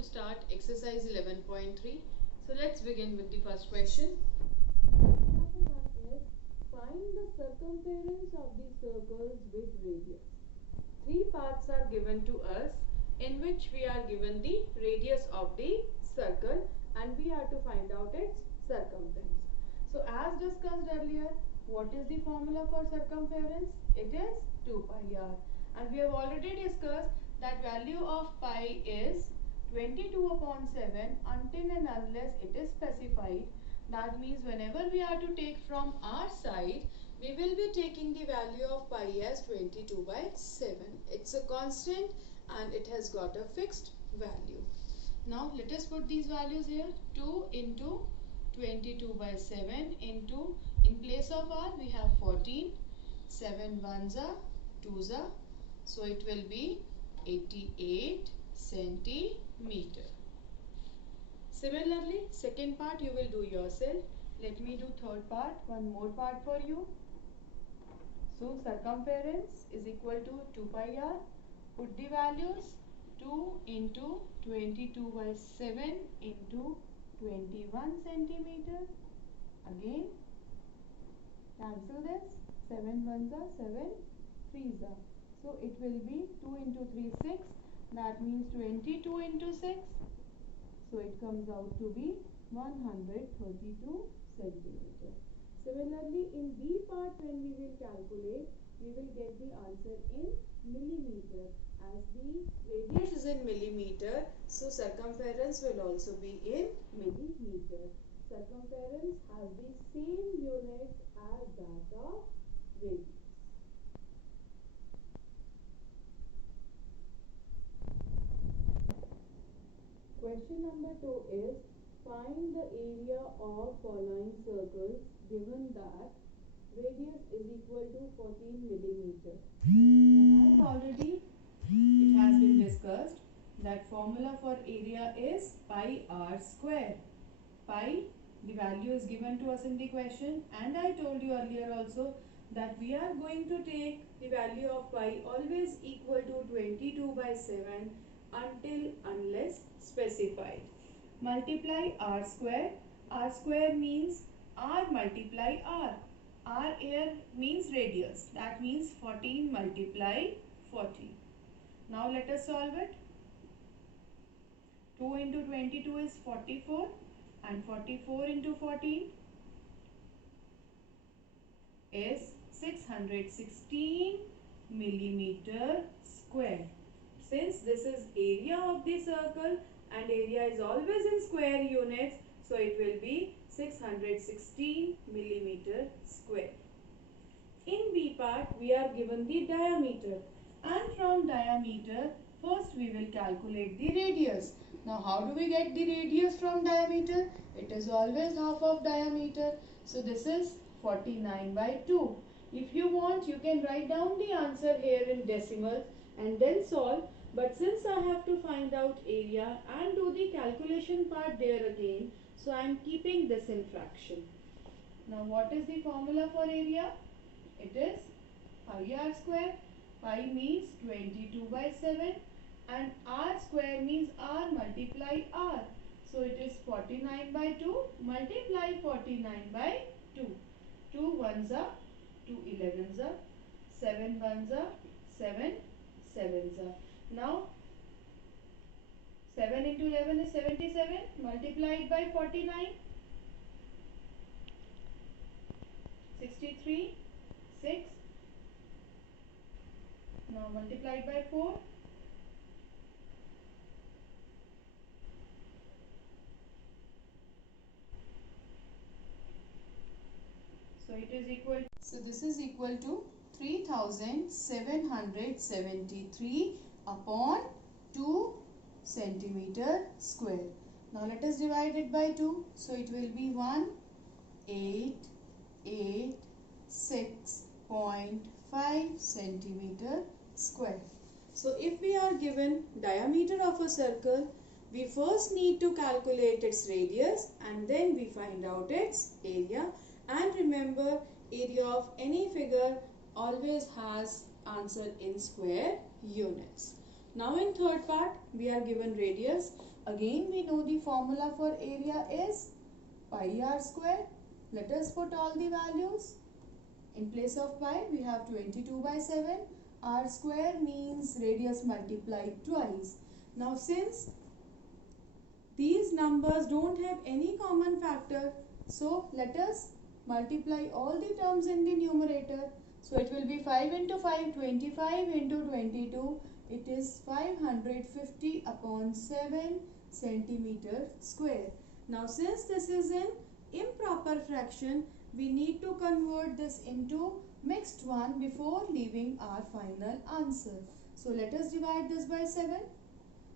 to start exercise 11.3. So let's begin with the first question. Find the circumference of the circles with radius. Three parts are given to us in which we are given the radius of the circle and we are to find out its circumference. So as discussed earlier, what is the formula for circumference? It is 2 pi r, and we have already discussed that value of pi is 22 upon 7 until and unless it is specified. That means whenever we are to take from our side, we will be taking the value of pi as 22 by 7. It's a constant and it has got a fixed value. Now let us put these values here. 2 into 22 by 7 into, in place of r we have 14, 7 ones are 2s are, so it will be 88 centimeter. Similarly, second part you will do yourself. Let me do third part, one more part for you. So circumference is equal to 2 pi r. Put the values. 2 into 22 by 7 into 21 centimeter. Again, cancel this. 7 ones are 7 threes are. So it will be 2 into 3 6. That means 22 into 6. So it comes out to be 132 centimeter. Similarly, in B part, when we will calculate, we will get the answer in millimeter. As the radius is in millimeter, so circumference will also be in millimeter. Circumference has the same units as that of radius. Question number 2 is, find the area of following circles given that radius is equal to 14 millimeter. Now, as already it has been discussed that formula for area is pi r square. Pi, the value is given to us in the question, and I told you earlier also that we are going to take the value of pi always equal to 22 by 7 until unless specified. Multiply r square. R square means r multiply r. R here means radius. That means 14 multiply 40. Now let us solve it. 2 into 22 is 44 and 44 into 14 is 616 millimeter square. Since this is area of the circle and area is always in square units, so it will be 616 millimeter square. In B part, we are given the diameter, and from diameter, first we will calculate the radius. Now how do we get the radius from diameter? It is always half of diameter. So this is 49 by 2. If you want, you can write down the answer here in decimals and then solve. But since I have to find out area and do the calculation part there again, so I am keeping this in fraction. Now what is the formula for area? It is pi r square. Pi means 22 by 7 and r square means r multiply r. So it is 49 by 2 multiply 49 by 2. 2 ones are 2 11s are, 7 ones are 7 sevens are. Now 7 into 11 is 77 multiplied by 49, 63, 6. Now multiplied by 4, so it is equal, so this is equal to 3773 upon 2 centimeter square. Now let us divide it by 2. So it will be 1886.5 centimeter square. So if we are given diameter of a circle, we first need to calculate its radius and then we find out its area. And remember, area of any figure always has answer in square units. Now in third part, we are given radius. Again we know the formula for area is pi r square. Let us put all the values. In place of pi we have 22/7. R square means radius multiplied twice. Now since these numbers don't have any common factor, so let us multiply all the terms in the numerator. So it will be 5 into 5, 25 into 22. It is 550 upon 7 centimeter square. Now since this is an improper fraction, we need to convert this into mixed one before leaving our final answer. So let us divide this by 7.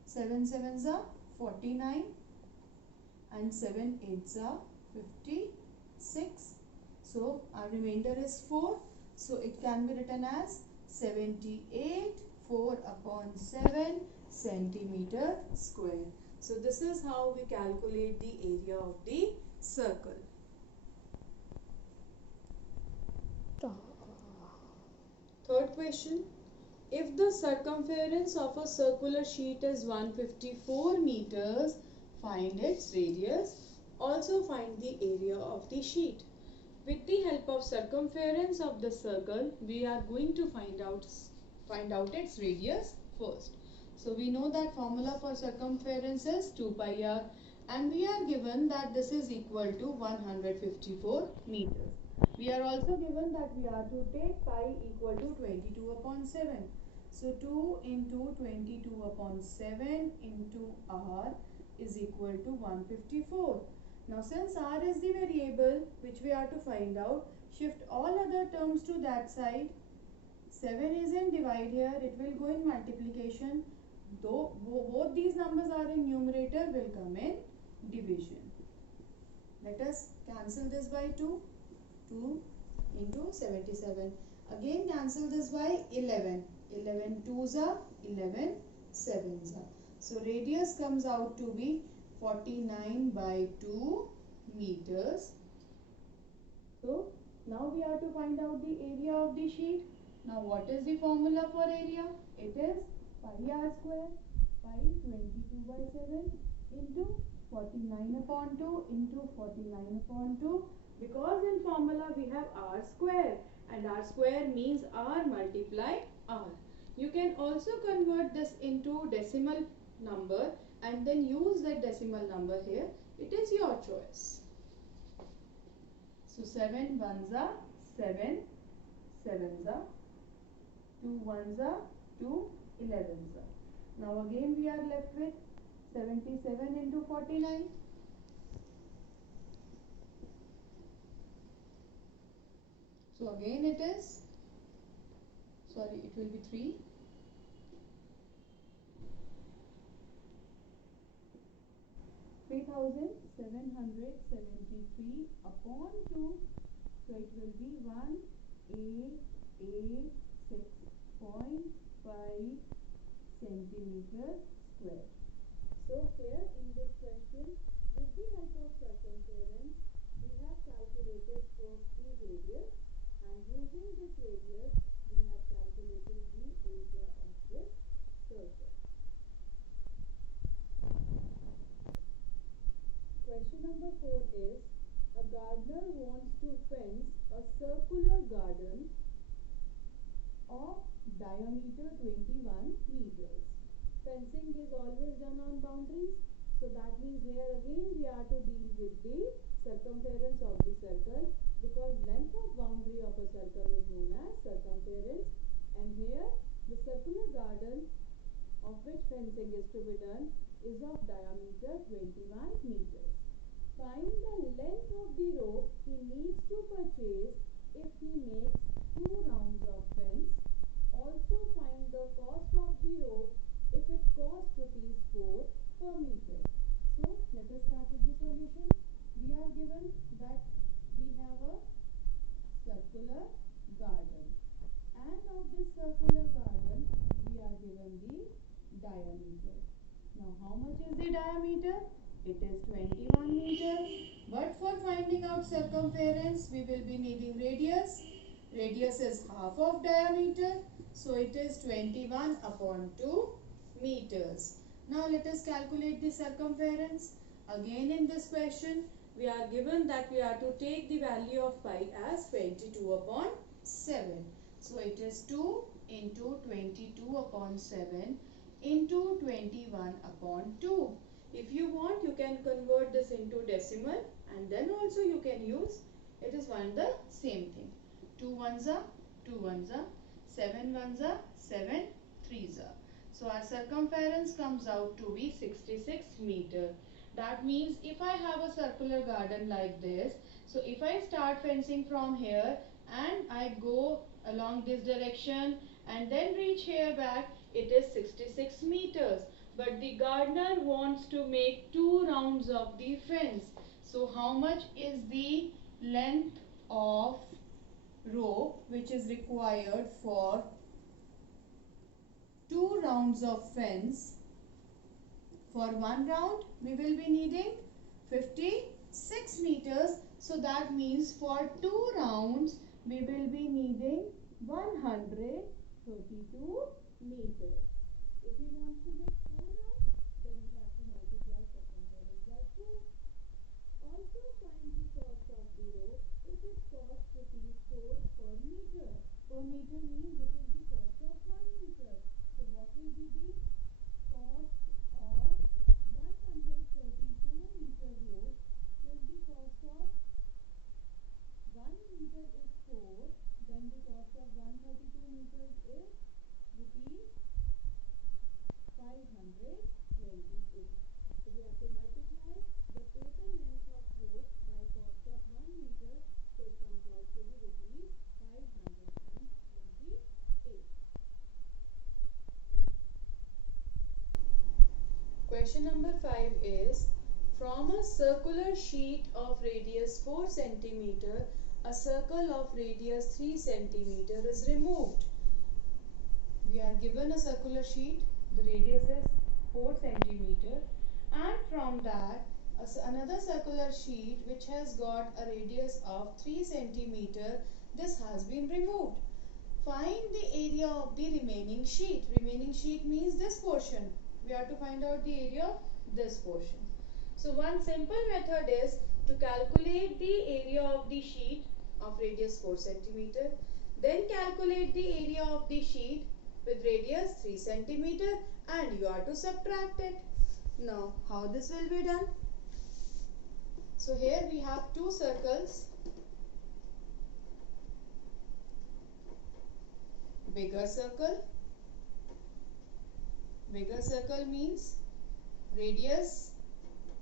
7 sevens are 49 and 7 eights are 56. So our remainder is 4. So it can be written as 78 4 upon 7 centimeter square. So this is how we calculate the area of the circle. Third question. If the circumference of a circular sheet is 154 meters, find its radius. Also find the area of the sheet. With the help of circumference of the circle, we are going to find out its radius first. So we know that formula for circumference is 2 pi r, and we are given that this is equal to 154 meters. We are also given that we are to take pi equal to 22 upon 7. So 2 into 22 upon 7 into r is equal to 154. Now since r is the variable which we are to find out, shift all other terms to that side. 7 is in divide here, it will go in multiplication. Though both these numbers are in numerator, will come in division. Let us cancel this by 2. 2 into 77. Again cancel this by 11. 11 2s are 11 7s are. So radius comes out to be 49 by 2 meters. So now we are to find out the area of the sheet. Now what is the formula for area? It is pi r square, pi 22/7 into 49 upon 2 into 49 upon 2. Because in formula we have r square, and r square means r multiply r. You can also convert this into decimal number and then use that decimal number here. It is your choice. So 7 ones are 7, 7s are 2 ones are 2, 11s are. Now again we are left with 77 into 49. So again it is, it will be 3. 3773 upon 2. So it will be 186.5 centimeter square. So here in this question, with the help of circumference, we have calculated first the radius, and using this radius, we have calculated the area of this circle. Question number 4 is, a gardener wants to fence a circular garden of diameter 21 meters. Fencing is always done on boundaries. So that means here again we are to deal with the circumference of the circle, because length of boundary of a circle is known as circumference, and here the circular garden of which fencing is to be done is of diameter 21 meters. Find the length of the rope he needs to purchase if he makes 2 rounds of fence. Also find the cost of the rope if it costs rupees 4 per meter. So let us start with the solution. We are given that we have a circular garden, and of this circular garden we are given the diameter. Now how much is the diameter? It is 21 meters. But for finding out circumference, we will be needing radius. Radius is half of diameter. So it is 21 upon 2 meters. Now let us calculate the circumference. Again in this question, we are given that we are to take the value of pi as 22 upon 7. So it is 2 into 22 upon 7 into 21 upon 2. If you want, you can convert this into decimal, and then also you can use, it is one the same thing. 2 ones are 2 ones are, 7 ones are 7 threes are. So our circumference comes out to be 66 meter. That means if I have a circular garden like this, so if I start fencing from here and I go along this direction and then reach here back, it is 66 meters. But the gardener wants to make 2 rounds of the fence. So how much is the length of rope which is required for 2 rounds of fence? For 1 round we will be needing 56 meters. So that means for 2 rounds we will be needing 132 meters. If we want to make 4 rounds, then we have to multiply circumference by 4. Also find the cost of the rope. If it costs rupees 4 per meter. Per meter means this is the cost of 1 meter. So what will be the cost of 132 meter rope? If the cost of 1 meter is 4, then the cost of 132 meters is rupees 528. So we have to multiply the total length of rope by cost of 1 meter. So it comes out to be rupees 528. Question number 5 is, from a circular sheet of radius 4 centimeter, a circle of radius 3 centimeter is removed. We are given a circular sheet, the radius is 4 centimeter, and from that another circular sheet which has got a radius of 3 centimeter, this has been removed. Find the area of the remaining sheet. Remaining sheet means this portion. We have to find out the area of this portion. So one simple method is to calculate the area of the sheet of radius 4 centimeter. Then calculate the area of the sheet with radius 3 centimeter and you are to subtract it. Now how this will be done? So here we have two circles. Bigger circle means radius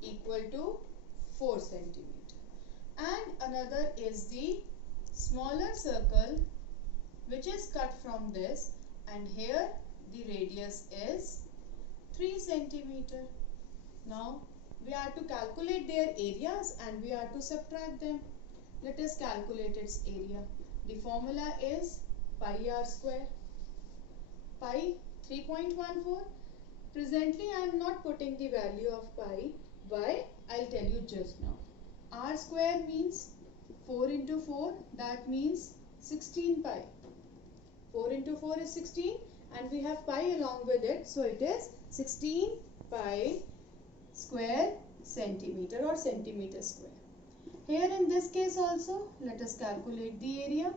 equal to 4 centimeter, and another is the smaller circle which is cut from this, and here the radius is 3 centimeter. Now we are to calculate their areas and we are to subtract them. Let us calculate its area. The formula is pi r square. Pi 3.14. Presently I am not putting the value of pi. Why? I'll tell you just now. R square means 4 into 4, that means 16 pi. 4 into 4 is 16 and we have pi along with it, so it is 16 pi square centimeter or centimeter square. Here in this case also, let us calculate the area.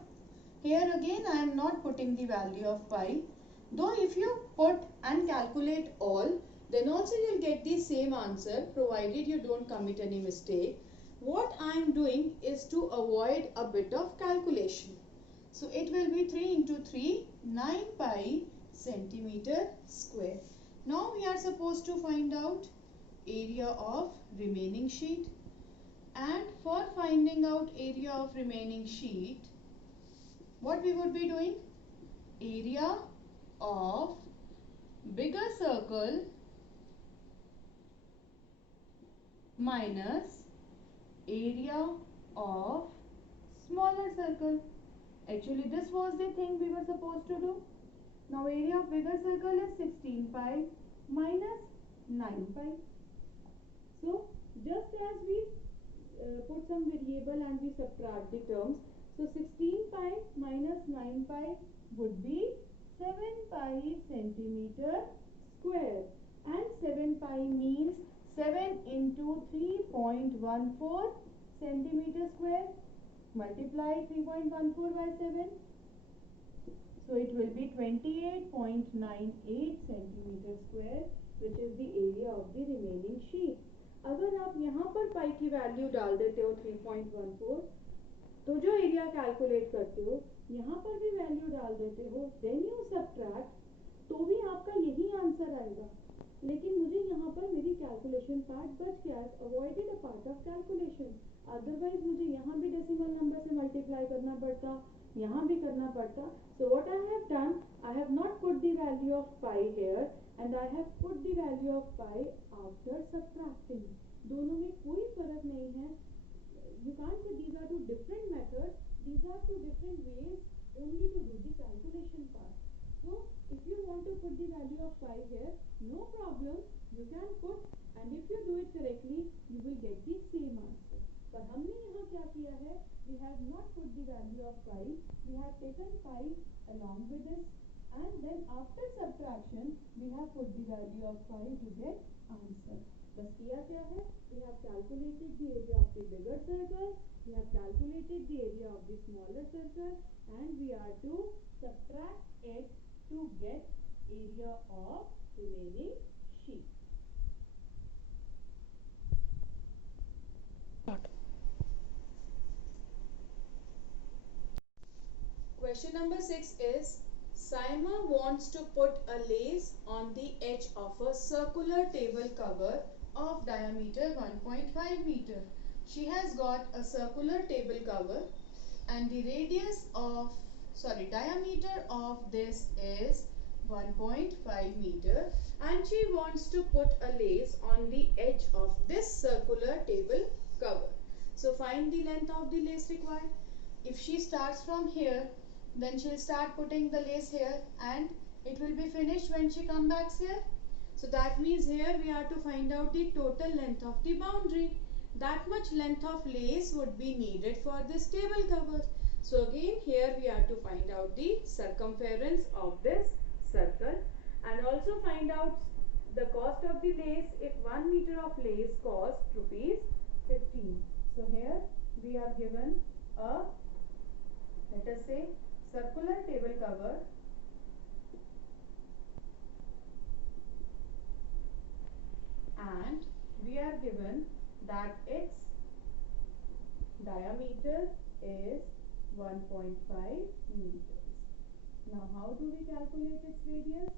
Here again I am not putting the value of pi. Though if you put and calculate all, then also you will get the same answer provided you don't commit any mistake. What I am doing is to avoid a bit of calculation. So it will be 3 into 3, 9 pi centimeter square. Now we are supposed to find out area of remaining sheet, and for finding out area of remaining sheet, what we would be doing? Area of bigger circle minus area of smaller circle. Actually this was the thing we were supposed to do. Now area of bigger circle is 16 pi minus 9 pi. So just as we put some variable and we subtract the terms, so 16 pi minus 9 pi would be 7 pi centimeter square. and 7 pi means 7 into 3.14 centimeter square. Multiply 3.14 by 7. So it will be 28.98 centimeter square, which is the area of the remaining sheet. अगर आप यहाँ पर पाई की value डाल देते हो 3.14, तो जो एरिया कैलकुलेट करते हो यहाँ पर भी वैल्यू डाल देते हो, देन यू सबट्रैक्ट, तो भी आपका यही आंसर आएगा. लेकिन मुझे यहाँ पर मेरी कैलकुलेशन पार्ट बच गया. Avoided a part of calculation. Otherwise मुझे यहाँ भी डेसिमल नंबर से मल्टीप्लाई करना पड़ता, यहाँ भी करना पड़ता. So what I have done, I have not put the value of pi here and I have put the value of pi after subtracting. दोनों में कोई फर्क नहीं है. You can't say these are two different methods. These are two different ways only to do the calculation part. So if you want to put the value of pi here, no problem. You can put, and if you do it correctly, you will get the same answer. पर हमने यहाँ क्या किया है? We have not put the value of pi. We have taken pi along with this, and then after subtraction, we have put the value of pi to get answer. बस किया क्या है? We have calculated the area of the bigger circle. We have calculated the area of the smaller circle, and we are to subtract it to get area of remaining sheet. Question number 6 is, Saima wants to put a lace on the edge of a circular table cover of diameter 1.5 meter. She has got a circular table cover and the diameter of this is 1.5 meter, and she wants to put a lace on the edge of this circular table cover. So find the length of the lace required. If she starts from here, then she'll start putting the lace here and it will be finished when she comes back here. So that means here we are to find out the total length of the boundary. That much length of lace would be needed for this table cover. So again here we are to find out the circumference of this circle and also find out the cost of the lace. If 1 meter of lace costs rupees 15. So here we are given a, let us say, circular table cover and we are given that its diameter is 1.5 meters. Now how do we calculate its radius?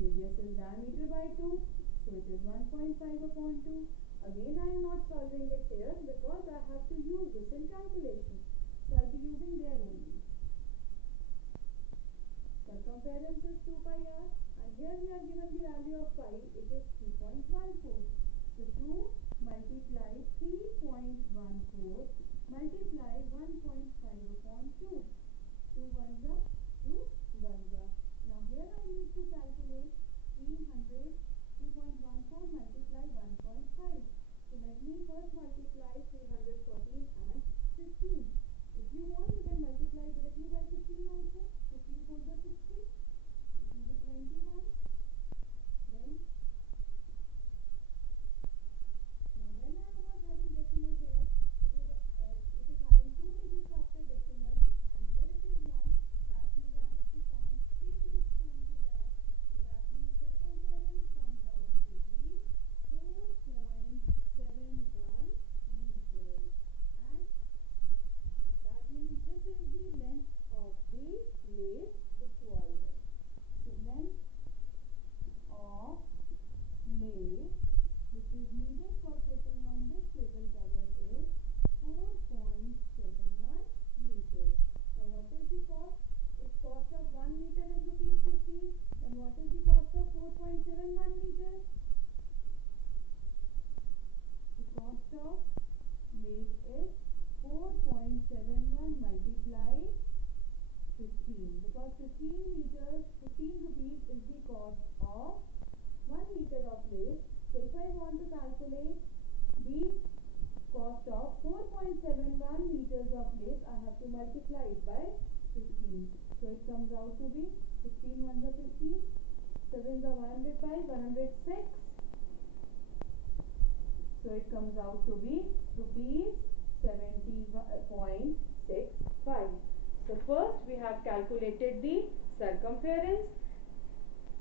Radius is diameter by 2, so it is 1.5 upon 2. Again I am not solving it here because I have to use this in calculation. So I will be using there only. Circumference is 2 pi r and here we are given the value of pi, it is 3.14. So 2 multiply 3.14 multiply 1.5 upon 2. 2 ones are 2 ones are. Now here I need to calculate 3.14 multiply 1.5. So let me first multiply 314 and 15. If you want, you can multiply directly by 15 also. 15 4 the 60. It will be 21. Then, now when I am not having decimal here, it is having 2 digits after decimal, and here it is 1. That means I have to count 3 digits from the back. So that means circumference comes out to be 4.71 meters. And that means this is the length of the lace required. So length of lace which is needed for putting on this table cover is 4.71 meters. Now what is the cost? If cost of 1 meter is rupees 15, then what is the cost of 4.71 meters? The cost of lace is 4.71 multiply 15, because 15 rupees is the cost of 1 meter of lace. So if I want to calculate the cost of 4.71 meters of lace, I have to multiply it by 15. So it comes out to be 15 ones are 15, 7s are 105, 106. So it comes out to be rupees 70.65. So first we have calculated the circumference.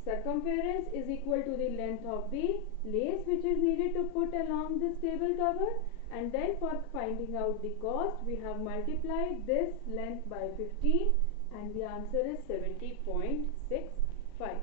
Circumference is equal to the length of the lace which is needed to put along this table cover, and then for finding out the cost we have multiplied this length by 15 and the answer is 70.65.